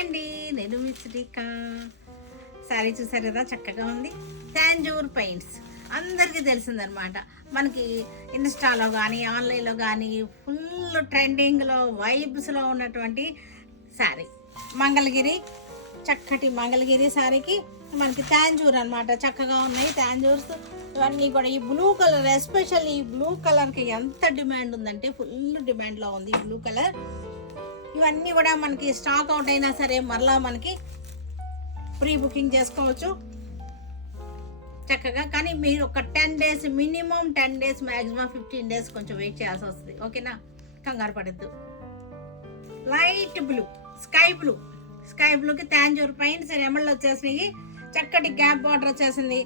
అండి, నేను మీ శ్రీకా. శారీ చూసారు కదా, చక్కగా ఉంది. తాంజూర్ పెయింట్స్ అందరికీ తెలిసిందనమాట. మనకి ఇన్స్టాలో కానీ ఆన్లైన్లో కానీ ఫుల్ ట్రెండింగ్లో వైబ్స్లో ఉన్నటువంటి శారీ మంగళగిరి. చక్కటి మంగళగిరి శారీకి మనకి తాంజూర్ అనమాట. చక్కగా ఉన్నాయి తాంజూర్స్ ఇవన్నీ కూడా. ఈ బ్లూ కలర్, ఎస్పెషల్లీ ఈ బ్లూ కలర్కి ఎంత డిమాండ్ ఉందంటే ఫుల్ డిమాండ్లో ఉంది ఈ బ్లూ కలర్. ఇవన్నీ కూడా మనకి స్టాక్ అవుట్ అయినా సరే మరలా మనకి ప్రీ బుకింగ్ చేసుకోవచ్చు చక్కగా. కానీ మీరు ఒక 10 days, minimum 10 days, maximum 15 days కొంచెం వెయిట్ చేయాల్సి వస్తుంది. ఓకేనా, కంగారు పడద్దు. లైట్ బ్లూ, స్కై బ్లూకి తాంజూర్ పెయింట్స్ ఎమళ్ళు వచ్చేసినాయి. చక్కటి గ్యాప్ బార్డర్ వచ్చేసింది.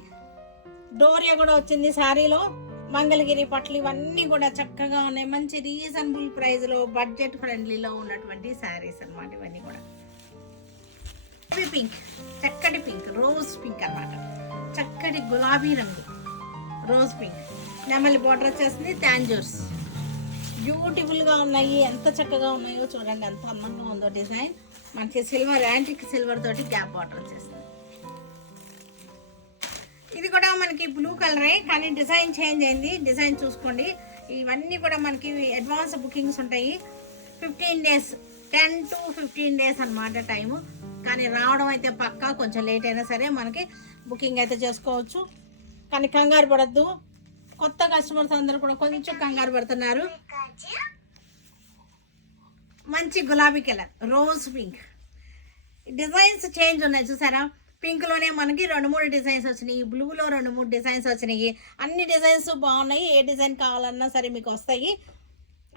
డోరియా కూడా వచ్చింది శారీలో. మంగళగిరి పట్లు ఇవన్నీ కూడా చక్కగా ఉన్నాయి. మంచి రీజనబుల్ ప్రైస్లో, బడ్జెట్ ఫ్రెండ్లీలో ఉన్నటువంటి శారీస్ అన్నమాట ఇవన్నీ కూడా. పింక్, చక్కటి పింక్, రోజ్ పింక్ అన్నమాట. చక్కటి గులాబీ రంగు రోజ్ పింక్. నెమలి బార్డర్ వచ్చేసింది. తాంజూర్స్ బ్యూటిఫుల్గా ఉన్నాయి. ఎంత చక్కగా ఉన్నాయో చూడండి, ఎంత అందంగా ఉందో డిజైన్. మనకి సిల్వర్, యాంటిక్ సిల్వర్ తోటి గ్యాప్ బార్డర్ వచ్చేసింది. ఇది కూడా మనకి బ్లూ కలరే, కానీ డిజైన్ చేంజ్ అయింది. డిజైన్ చూసుకోండి. ఇవన్నీ కూడా మనకి అడ్వాన్స్ బుకింగ్స్ ఉంటాయి. 15 days, 10 to 15 days అన్నమాట టైము. కానీ రావడం అయితే పక్కా, కొంచెం లేట్ అయినా సరే మనకి బుకింగ్ అయితే చేసుకోవచ్చు. కానీ కంగారు పడద్దు. కొత్త కస్టమర్స్ అందరూ కూడా కొంచెం కంగారు పడుతున్నారు. మంచి గులాబీ colour, rose pink. Designs change ఉన్నాయి చూసారా. పింక్లోనే మనకి 2-3 డిజైన్స్ వచ్చినాయి. బ్లూలో 2-3 డిజైన్స్ వచ్చినాయి. అన్ని డిజైన్స్ బాగున్నాయి. ఏ డిజైన్ కావాలన్నా సరే మీకు వస్తాయి.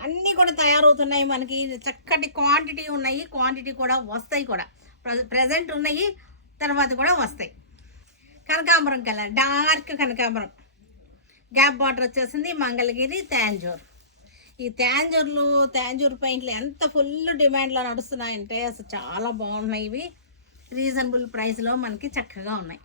అన్నీ కూడా తయారవుతున్నాయి. మనకి చక్కటి క్వాంటిటీ ఉన్నాయి. క్వాంటిటీ కూడా వస్తాయి కూడా. ప్రజెంట్ ఉన్నాయి, తర్వాత కూడా వస్తాయి. కనకాంబరం కలర్, డార్క్ కనకాంబరం. గ్యాప్ బార్డర్ వచ్చేసింది. మంగళగిరి తాంజూర్. ఈ తాంజూర్ పెయింట్లు ఎంత ఫుల్ డిమాండ్లో నడుస్తున్నాయంటే అసలు చాలా బాగున్నాయి. ఇవి రీజనబుల్ ప్రైస్లో మనకి చక్కగా ఉన్నాయి.